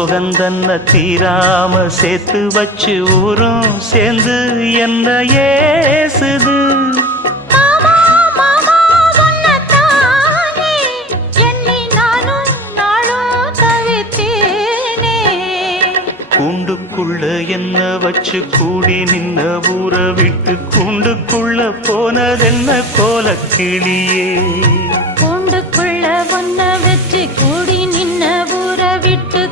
சோகந்தன்ன தீராம சேர்த்து வச்சு ஊரும் சேர்ந்து என்ன ஏசுது. மாமா மாமா உன்னத்தானே எண்ணி நானும் நாளும் தவித்தேனே. கூண்டுக்குள்ள என்ன வச்சு கூடி நின்ன ஊற விட்டு கூண்டுக்குள்ள போனதென்ன கோலக்கிளியே. கூண்டுக்குள்ள ஒன்ன வச்சு கூடி நின்ன ஊற விட்டு